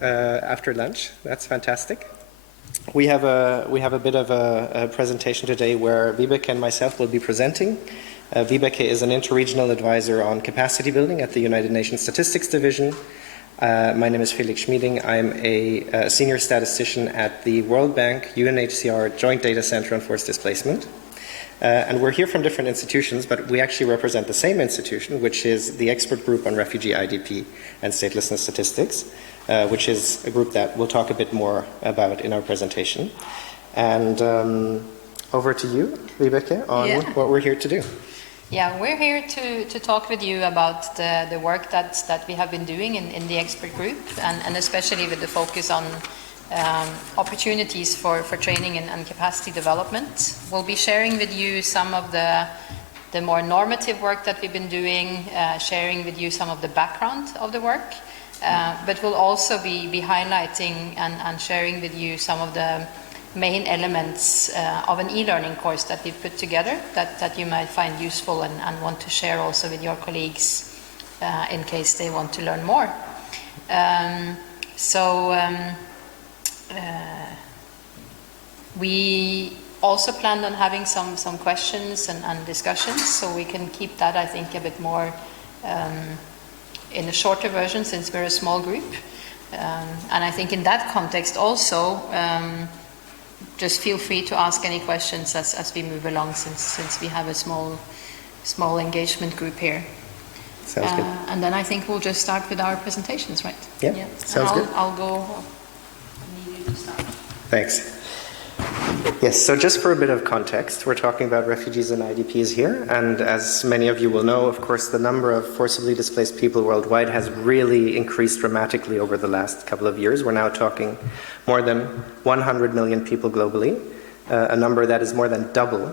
after lunch. That's fantastic. We have a bit of a presentation today where Vibeke and myself will be presenting. Vibeke is an interregional advisor on capacity building at the United Nations Statistics Division. My name is Felix Schmieding. I'm a senior statistician at the World Bank UNHCR Joint Data Center on Forced Displacement. And we're here from different institutions, but we actually represent the same institution, which is the Expert Group on Refugee, IDP, and Statelessness Statistics, which is a group that we'll talk a bit more about in our presentation. And over to you, Vibeke, on what we're here to do. Yeah, we're here to talk with you about the work that we have been doing in the expert group, and especially with the focus on opportunities for training and capacity development. We'll be sharing with you some of the more normative work that we've been doing, sharing with you some of the background of the work, but we'll also be highlighting and sharing with you some of the main elements of an e-learning course that we've put together that you might find useful and want to share also with your colleagues in case they want to learn more. We also planned on having some questions and discussions, so we can keep that, I think, a bit more in a shorter version since we're a small group. And I think in that context also, just feel free to ask any questions as we move along, since we have a small engagement group here. Sounds good. And then I think we'll just start with our presentations, right? Yeah. Sounds good. I'll go. Need you to start. Thanks. Yes, so just for a bit of context, we're talking about refugees and IDPs here, and as many of you will know, of course, the number of forcibly displaced people worldwide has really increased dramatically over the last couple of years. We're now talking more than 100 million people globally, a number that is more than double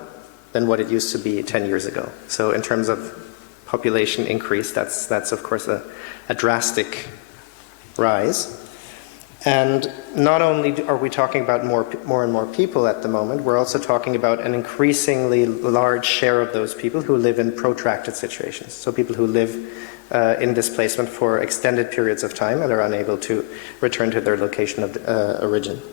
than what it used to be 10 years ago. So in terms of population increase, that's of course a drastic rise. And not only are we talking about more and more people at the moment, we're also talking about an increasingly large share of those people who live in protracted situations. So people who live in displacement for extended periods of time and are unable to return to their location of origin.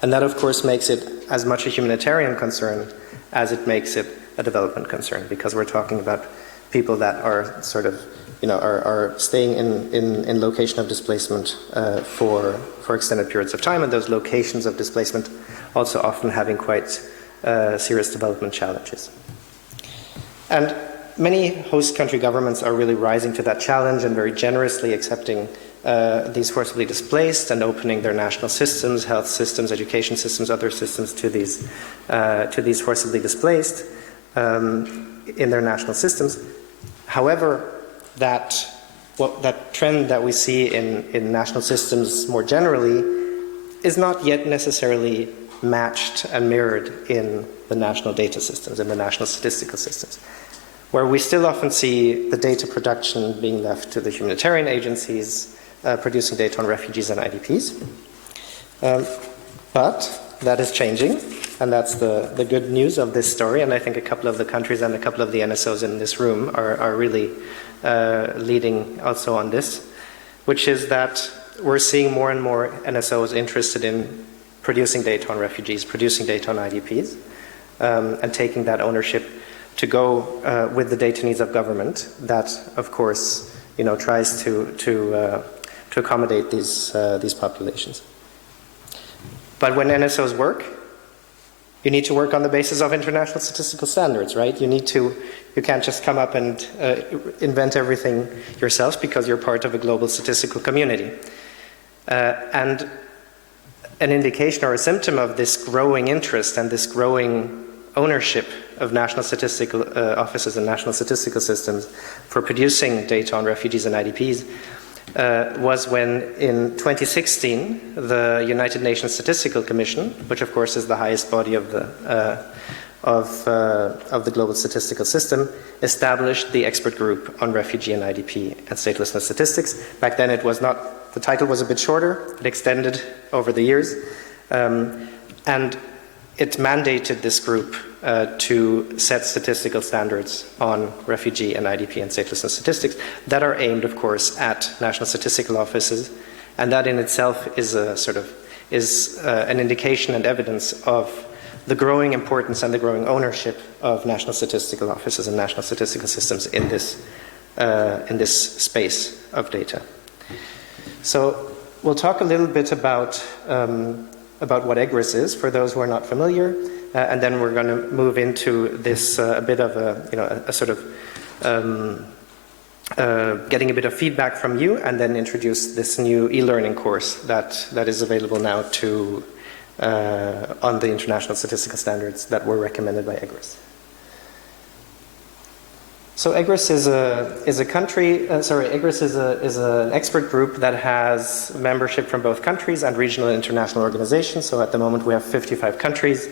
And that, of course, makes it as much a humanitarian concern as it makes it a development concern, because we're talking about people that are sort of are staying in location of displacement for extended periods of time, and those locations of displacement also often having quite serious development challenges. And many host country governments are really rising to that challenge and very generously accepting these forcibly displaced and opening their national systems, health systems, education systems, other systems to these forcibly displaced in their national systems. However, that trend that we see in national systems more generally is not yet necessarily matched and mirrored in the national data systems, in the national statistical systems, where we still often see the data production being left to the humanitarian agencies producing data on refugees and IDPs. But that is changing, and that's the good news of this story, and I think a couple of the countries and a couple of the NSOs in this room are really leading also on this, which is that we're seeing more and more NSOs interested in producing data on refugees, producing data on IDPs, and taking that ownership to go with the data needs of government that, of course, tries to accommodate these populations. But when NSOs work, you need to work on the basis of international statistical standards, right? You can't just come up and invent everything yourself, because you're part of a global statistical community. And an indication or a symptom of this growing interest and this growing ownership of national statistical offices and national statistical systems for producing data on refugees and IDPs was when in 2016 the United Nations Statistical Commission, which of course is the highest body of the global statistical system, established the expert group on refugee and IDP and statelessness statistics. Back then the title was a bit shorter, it extended over the years, and it mandated this group to set statistical standards on refugee and IDP and statelessness statistics that are aimed, of course, at national statistical offices And that in itself is a sort of an indication and evidence of the growing importance and the growing ownership of national statistical offices and national statistical systems in this space of data. So we'll talk a little bit about what EGRISS is for those who are not familiar, and then we're going to move into this a bit of a sort of getting a bit of feedback from you, and then introduce this new e-learning course that is available now on the international statistical standards that were recommended by EGRISS. So EGRISS is a country. EGRISS is an expert group that has membership from both countries and regional and international organizations. So at the moment we have 55 countries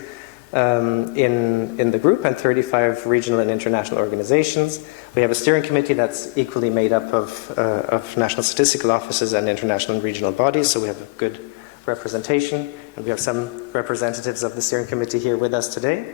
in the group and 35 regional and international organizations. We have a steering committee that's equally made up of national statistical offices and international and regional bodies. So we have a good representation, and we have some representatives of the steering committee here with us today.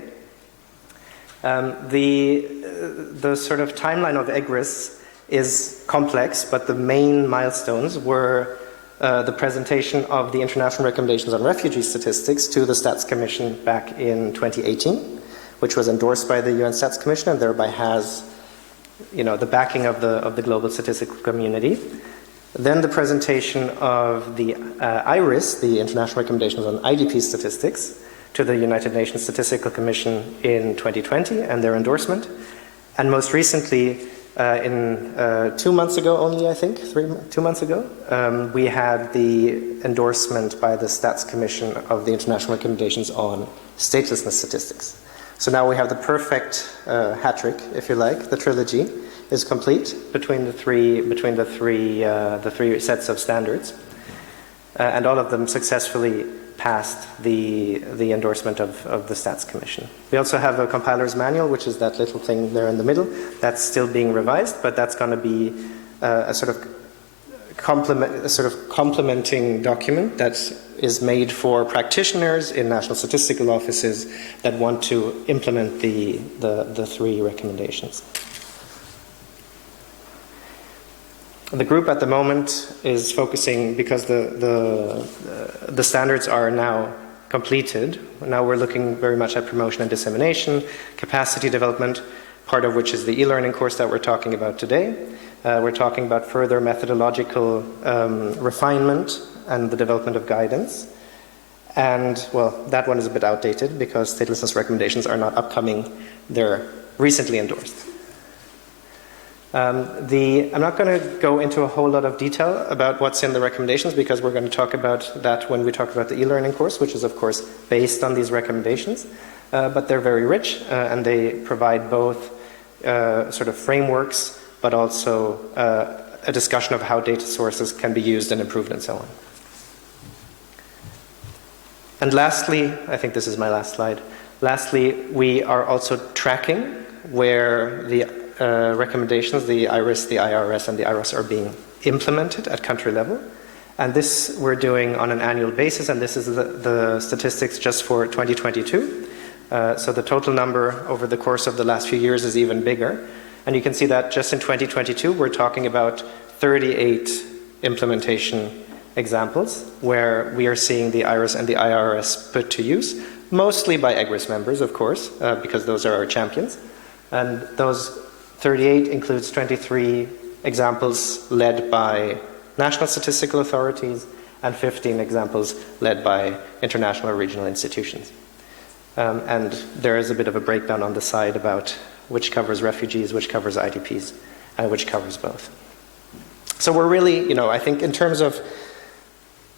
The sort of timeline of EGRISS is complex, but the main milestones were the presentation of the international recommendations on refugee statistics to the Stats Commission back in 2018, which was endorsed by the UN Stats Commission and thereby has, the backing of the global statistical community. Then the presentation of the IRIS, the International Recommendations on IDP Statistics, to the United Nations Statistical Commission in 2020 and their endorsement. And most recently, 2 months ago only, I think, 2 months ago, we had the endorsement by the Stats Commission of the International Recommendations on Statelessness statistics. So now we have the perfect hat trick, if you like. The trilogy is complete between the three sets of standards, and all of them successfully passed the endorsement of the Stats Commission. We also have a compiler's manual, which is that little thing there in the middle. That's still being revised, but that's going to be a sort of complementing document that is made for practitioners in national statistical offices that want to implement the three recommendations. The group at the moment is focusing, because the standards are now completed. Now we're looking very much at promotion and dissemination, capacity development, part of which is the e-learning course that we're talking about today. We're talking about further methodological refinement and the development of guidance. And, well, that one is a bit outdated because statelessness recommendations are not upcoming. They're recently endorsed. I'm not going to go into a whole lot of detail about what's in the recommendations because we're going to talk about that when we talk about the e-learning course, which is of course based on these recommendations, but they're very rich and they provide both sort of frameworks but also a discussion of how data sources can be used and improved and so on. And lastly, I think this is my last slide, lastly we are also tracking where the recommendations, the IRIS, the IRS, and the IROS are being implemented at country level. And this we're doing on an annual basis, and this is the statistics just for 2022. So the total number over the course of the last few years is even bigger. And you can see that just in 2022, we're talking about 38 implementation examples where we are seeing the IRIS and the IRS put to use, mostly by EGRISS members, of course, because those are our champions. And those 38 includes 23 examples led by national statistical authorities and 15 examples led by international or regional institutions. And there is a bit of a breakdown on the side about which covers refugees, which covers IDPs, and which covers both. So we're really, I think in terms of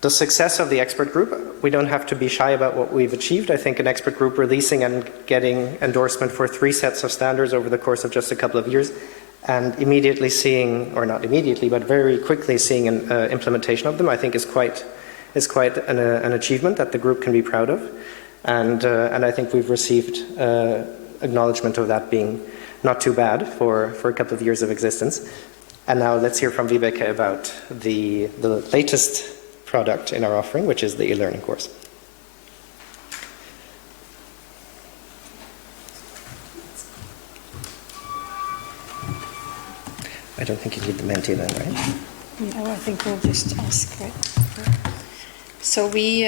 the success of the expert group, we don't have to be shy about what we've achieved. I think an expert group releasing and getting endorsement for 3 sets of standards over the course of just a couple of years and immediately seeing, or not immediately, but very quickly seeing an implementation of them, I think is quite an achievement that the group can be proud of. And I think we've received acknowledgement of that being not too bad for a couple of years of existence. And now let's hear from Vibeke about the latest product in our offering, which is the e-learning course. I don't think you need the Menti then, right? No, I think we'll just ask, right? So we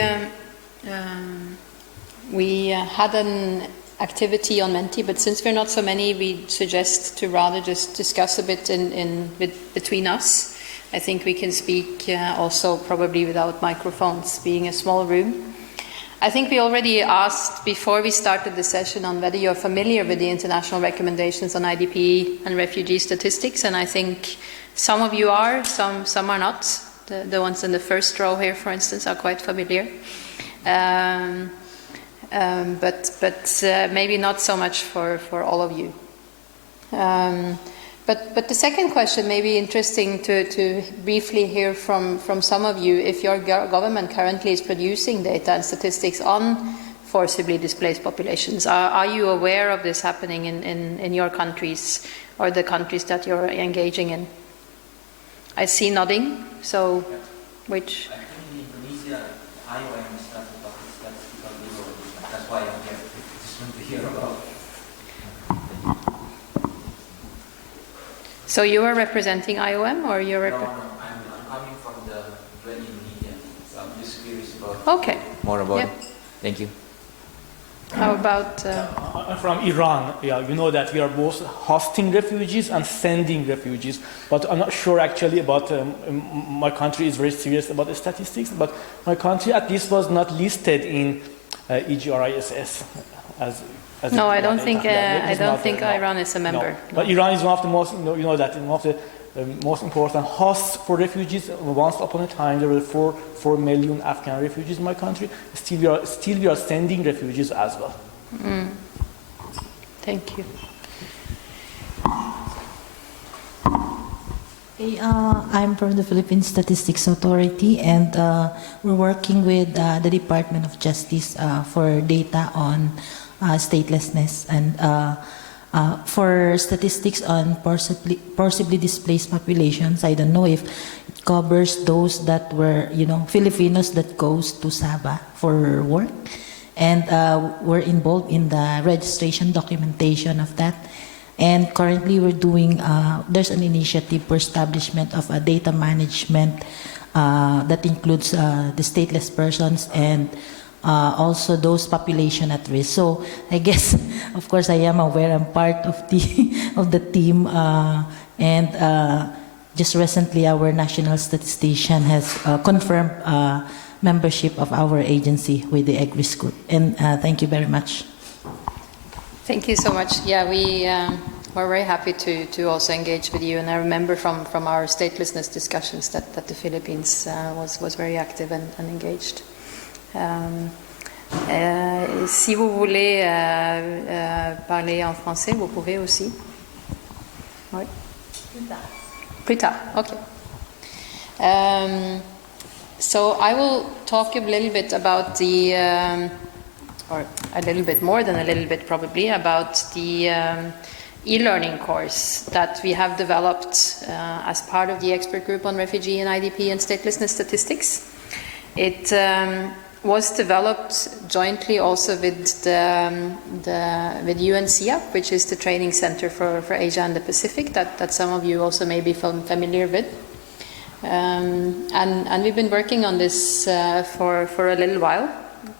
had an activity on Menti, but since we're not so many, we suggest to rather just discuss a bit between us. I think we can speak also probably without microphones, being a small room. I think we already asked before we started the session on whether you're familiar with the international recommendations on IDP and refugee statistics, and I think some of you are, some are not. The ones in the first row here, for instance, are quite familiar. But maybe not so much for all of you. But the second question may be interesting to briefly hear from some of you. If your government currently is producing data and statistics on forcibly displaced populations, are you aware of this happening in your countries or the countries that you're engaging in? I see nodding, so which? I think in Indonesia, IOM started about statistical bureau. That's why I'm here. Just want to hear about. So you are representing IOM, or you're No, I'm coming from the Indonesia, so I'm just curious about. Okay. More about Yep. it. Thank you. How about? I'm from Iran. Yeah, you know that we are both hosting refugees and sending refugees. But I'm not sure actually about my country is very serious about the statistics. But my country at least was not listed in EGRISS as No, I don't think. Yeah, I don't think Iran is a member. No. But Iran is one of the most, you know that one of the most important hosts for refugees. Once upon a time, there were 4 million Afghan refugees in my country. Still we are sending refugees as well. Thank you. Hey, I'm from the Philippine Statistics Authority, and we're working with the Department of Justice for data on statelessness and for statistics on forcibly displaced populations. I don't know if it covers those that were, Filipinos that goes to Sabah for work, and we're involved in the registration documentation of that. And currently we're doing, there's an initiative for establishment of a data management that includes the stateless persons and also those population at risk. So I guess, of course, I am aware I'm part of the team, and just recently our national statistician has confirmed membership of our agency with the EGRISS group. And thank you very much. Thank you so much. Yeah, we're very happy to also engage with you. And I remember from our statelessness discussions that the Philippines was very active and engaged. Si vous voulez parler en français, vous pouvez aussi. Oui. Plus tard. Okay. So I will talk a little bit about the, or a little bit more than a little bit probably, about the e-learning course that we have developed as part of the expert group on refugee and IDP and statelessness statistics. It was developed jointly also with UNSIAP, which is the training center for Asia and the Pacific that some of you also may be familiar with. And we've been working on this for a little while.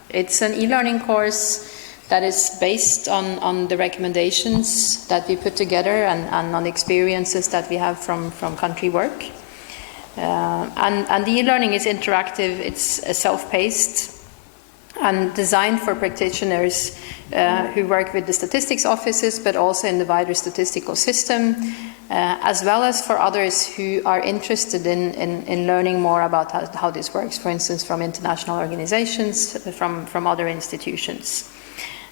It's an e-learning course that is based on the recommendations that we put together and on experiences that we have from country work. And the e-learning is interactive, it's self-paced and designed for practitioners who work with the statistics offices, but also in the wider statistical system, as well as for others who are interested in learning more about how this works, for instance, from international organizations, from other institutions.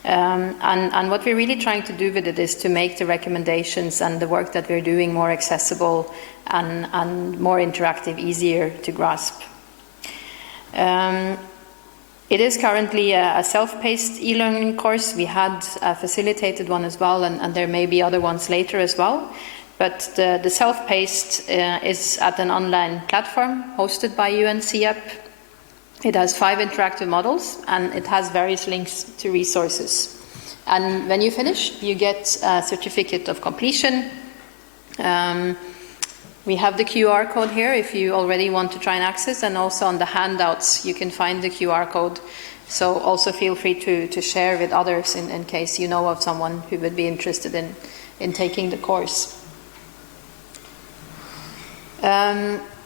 And what we're really trying to do with it is to make the recommendations and the work that we're doing more accessible and more interactive, easier to grasp. It is currently a self-paced e-learning course. We had a facilitated one as well, and there may be other ones later as well. But the self-paced is at an online platform hosted by UNSIAP. It has 5 interactive models, and it has various links to resources. And when you finish, you get a certificate of completion. We have the QR code here if you already want to try and access, and also on the handouts you can find the QR code. So also feel free to share with others in case you know of someone who would be interested in taking the course.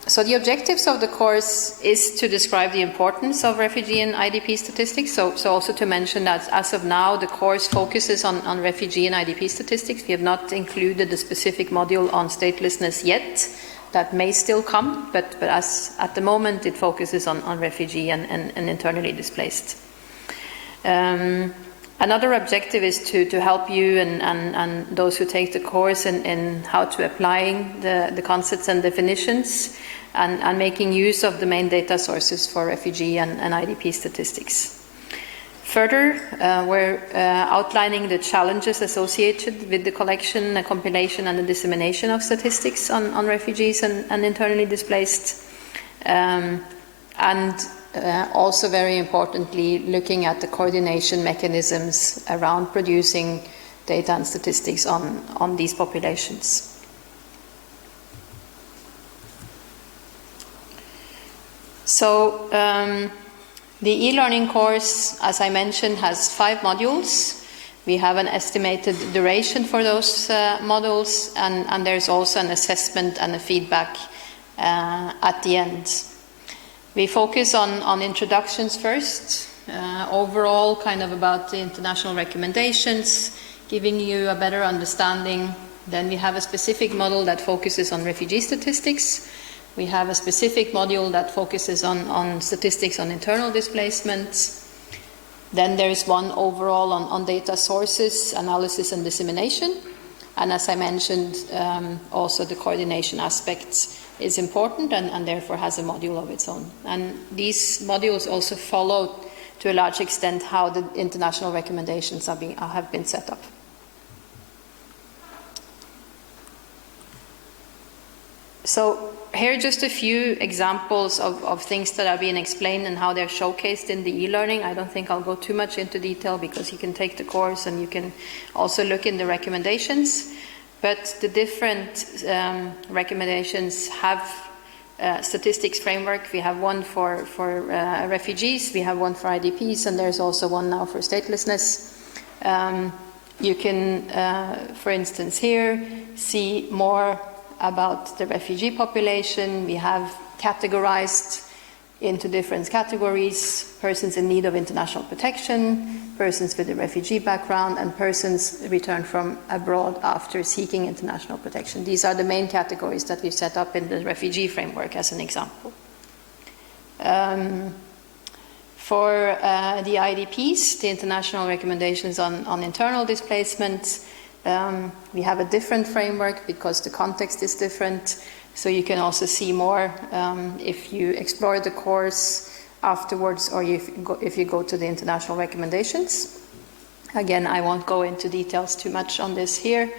So the objectives of the course is to describe the importance of refugee and IDP statistics. So also to mention that as of now, the course focuses on refugee and IDP statistics. We have not included the specific module on statelessness yet. That may still come, but as at the moment, it focuses on refugee and internally displaced. Another objective is to help you and those who take the course in how to applying the concepts and definitions and making use of the main data sources for refugee and IDP statistics. Further, we're outlining the challenges associated with the collection, the compilation and the dissemination of statistics on refugees and internally displaced. Also very importantly, looking at the coordination mechanisms around producing data and statistics on these populations. So the e-learning course, as I mentioned, has 5 modules. We have an estimated duration for those modules, and there's also an assessment and a feedback at the end. We focus on introductions first, overall kind of about the international recommendations, giving you a better understanding. Then we have a specific module that focuses on refugee statistics. We have a specific module that focuses on statistics on internal displacement. Then there is one overall on data sources, analysis and dissemination. And as I mentioned, also the coordination aspects is important and therefore has a module of its own. And these modules also follow to a large extent how the international recommendations have been set up. So here are just a few examples of things that are being explained and how they're showcased in the e-learning. I don't think I'll go too much into detail because you can take the course and you can also look in the recommendations. But the different recommendations have statistics framework. We have one for refugees, we have one for IDPs, and there's also one now for statelessness. You can, for instance, here see more about the refugee population. We have categorized into different categories: persons in need of international protection, persons with a refugee background, and persons returned from abroad after seeking international protection. These are the main categories that we've set up in the refugee framework as an example. For the IDPs, the international recommendations on internal displacement, we have a different framework because the context is different. So you can also see more if you explore the course afterwards or if you go to the international recommendations. Again, I won't go into details too much on this here.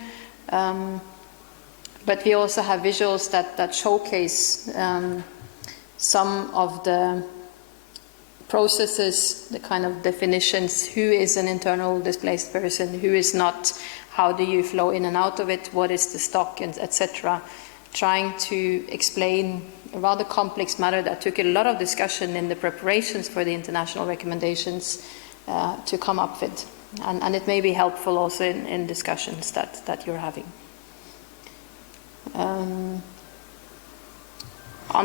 But we also have visuals that showcase some of the processes, the kind of definitions: who is an internal displaced person, who is not, how do you flow in and out of it, what is the stock, etc. Trying to explain a rather complex matter that took a lot of discussion in the preparations for the international recommendations to come up with. And it may be helpful also in discussions that you're having. On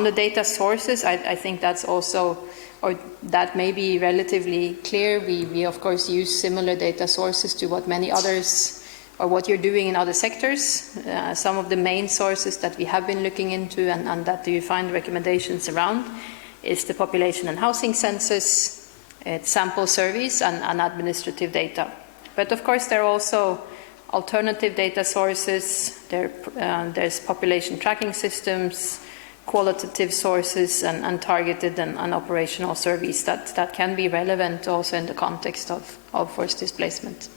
the data sources, I think that's also, or that may be relatively clear. We of course use similar data sources to what many others, or what you're doing in other sectors. Some of the main sources that we have been looking into and that you find recommendations around is the population and housing census, it's sample surveys and administrative data. But of course there are also alternative data sources. There's population tracking systems, qualitative sources and targeted and operational surveys that can be relevant also in the context of forced displacement.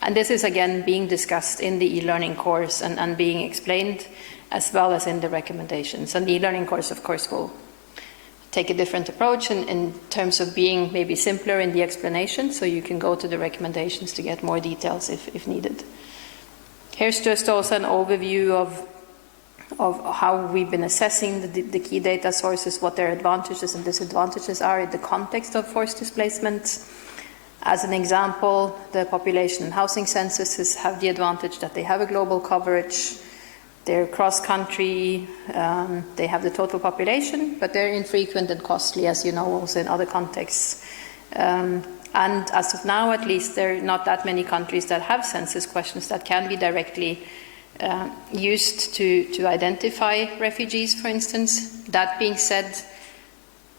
And this is again being discussed in the e-learning course and being explained as well as in the recommendations. And the e-learning course, of course, will take a different approach in terms of being maybe simpler in the explanation, so you can go to the recommendations to get more details if needed. Here's just also an overview of of how we've been assessing the key data sources, what their advantages and disadvantages are in the context of forced displacement. As an example, the population and housing censuses have the advantage that they have a global coverage, they're cross-country, they have the total population, but they're infrequent and costly, as you know, also in other contexts. And as of now, at least, there are not that many countries that have census questions that can be directly used to identify refugees, for instance. That being said,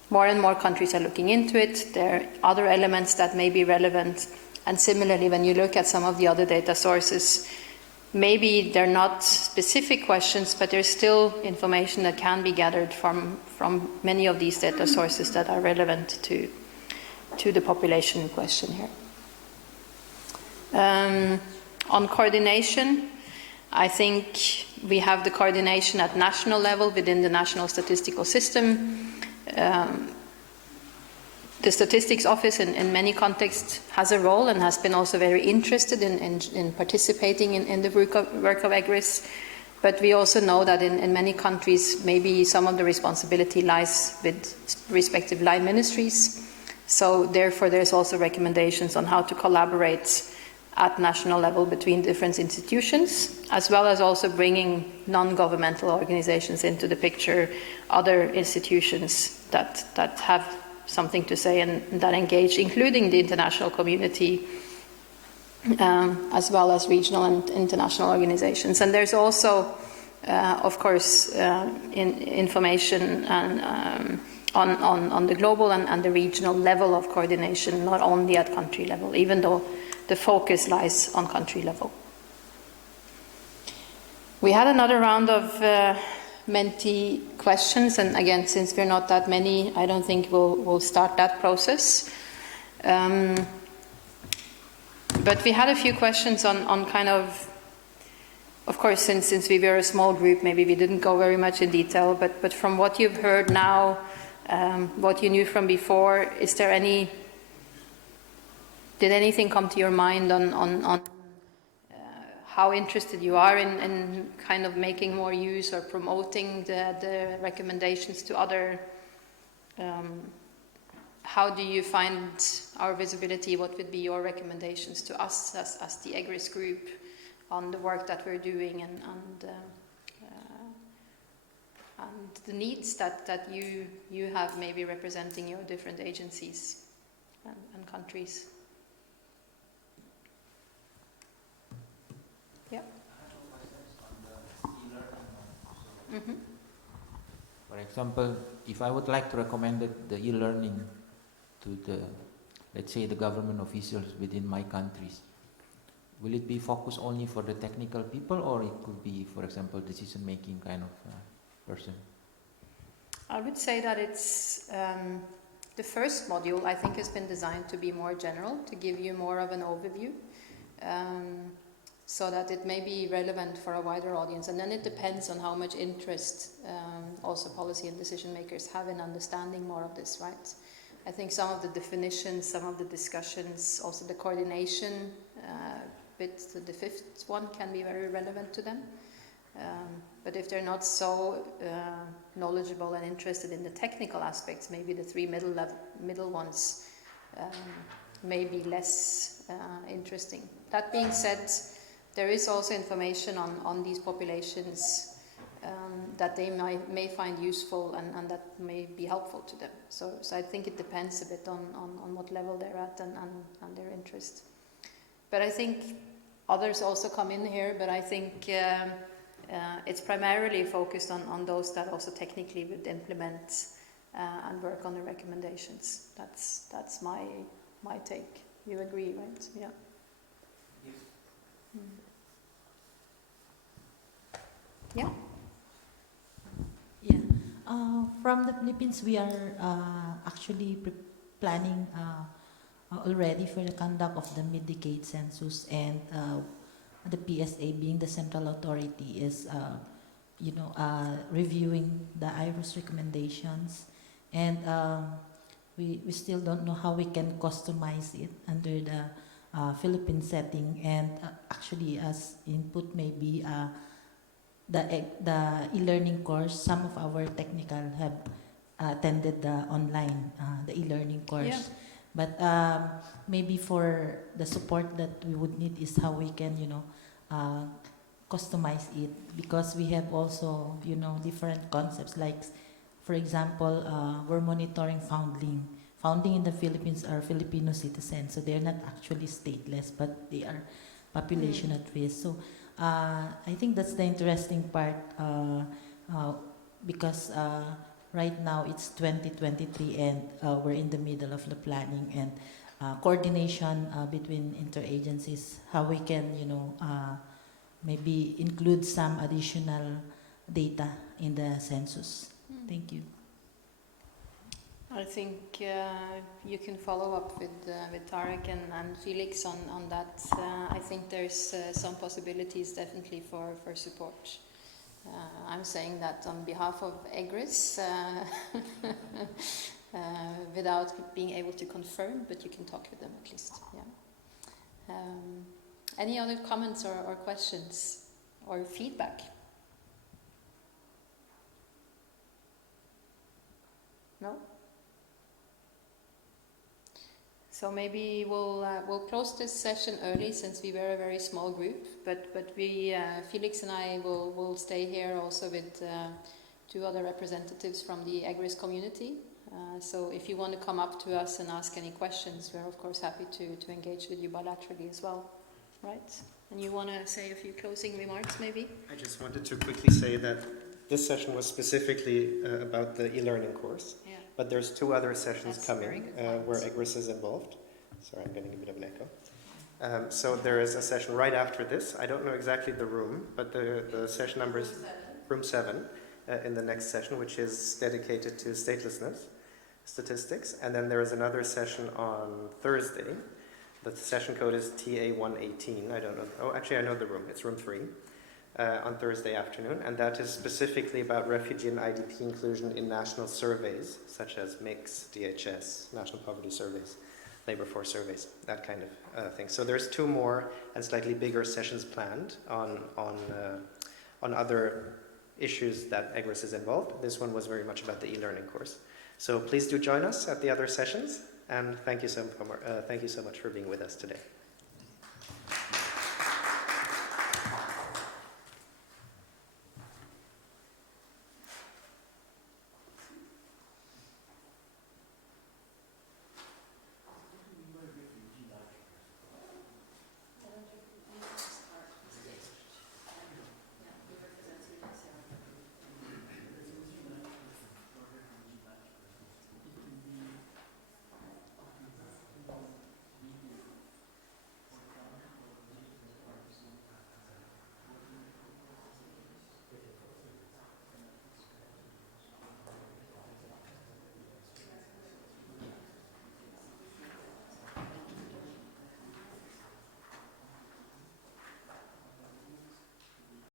more and more countries are looking into it. There are other elements that may be relevant. And similarly, when you look at some of the other data sources, maybe they're not specific questions, but there's still information that can be gathered from many of these data sources that are relevant to the population in question here. On coordination, I think we have the coordination at national level within the national statistical system. The Statistics Office in many contexts has a role and has been also very interested in participating in the work of EGRISS. But we also know that in many countries, maybe some of the responsibility lies with respective line ministries. So therefore, there's also recommendations on how to collaborate at national level between different institutions, as well as also bringing non-governmental organizations into the picture, other institutions that have something to say and that engage, including the international community, as well as regional and international organizations. And there's also, of course, information and, on the global and the regional level of coordination, not only at country level, even though the focus lies on country level. We had another round of Menti questions, and again, since we're not that many, I don't think we'll start that process. But we had a few questions on kind of course, since we were a small group, maybe we didn't go very much in detail, but from what you've heard now, what you knew from before, is there did anything come to your mind on how interested you are in kind of making more use or promoting the recommendations to other? How do you find our visibility? What would be your recommendations to us as the EGRISS group on the work that we're doing and the needs that you have, maybe representing your different agencies and countries? Yeah. Mm-hmm. For example, if I would like to recommend the e-learning to let's say the government officials within my countries, will it be focused only for the technical people, or it could be, for example, decision-making kind of person? I would say that it's the first module, I think, has been designed to be more general, to give you more of an overview, so that it may be relevant for a wider audience. And then it depends on how much interest also policy and decision makers have in understanding more of this, right? I think some of the definitions, some of the discussions, also the coordination bit, the fifth one, can be very relevant to them. But if they're not so knowledgeable and interested in the technical aspects, maybe the three middle ones may be less interesting. That being said, there is also information on these populations that they may find useful and that may be helpful to them. So I think it depends a bit on what level they're at and their interest. But I think others also come in here, but I think it's primarily focused on those that also technically would implement and work on the recommendations. That's my take. You agree, right? Yeah. Yes. Yeah. Yeah. From the Philippines, we are actually planning already for the conduct of the mid-decade census, and the PSA, being the central authority, is reviewing the IRIS recommendations, and we still don't know how we can customize it under the Philippine setting, and actually as input maybe the e-learning course, some of our technical have attended the online, the e-learning course. Yeah. But maybe for the support that we would need is how we can, customize it, because we have also, different concepts. Like, for example, we're monitoring foundling. Foundling in the Philippines are Filipino citizens, so they're not actually stateless, but they are population at risk. So I think that's the interesting part, because right now it's 2023 and we're in the middle of the planning and coordination between interagencies, how we can, maybe include some additional data in the census. Thank you. I think you can follow up with Tarek and Felix on that. I think there's some possibilities definitely for support. I'm saying that on behalf of EGRISS, without being able to confirm, but you can talk with them at least. Yeah. Any other comments or questions or feedback? No? So maybe we'll close this session early since we were a very small group, but we Felix and I will stay here also with two other representatives from the EGRISS community. So if you want to come up to us and ask any questions, we're of course happy to engage with you bilaterally as well, right? And you want to say a few closing remarks maybe? I just wanted to quickly say that this session was specifically about the e-learning course. Yeah. But there's two other sessions That's coming very good where points. EGRISS is involved. Sorry, I'm getting a bit of an echo. So there is a session right after this. I don't know exactly the room, but the session number is room 7 in the next session, which is dedicated to statelessness statistics. And then there is another session on Thursday. The session code is TA118. I don't know. Oh, actually, I know the room. It's room 3. On Thursday afternoon, and that is specifically about refugee and IDP inclusion in national surveys, such as MIX, DHS, National Poverty Surveys, Labor Force Surveys, that kind of thing. So there's 2 more and slightly bigger sessions planned on other issues that EGRISS is involved. This one was very much about the e-learning course. So please do join us at the other sessions, and thank you so much for being with us today.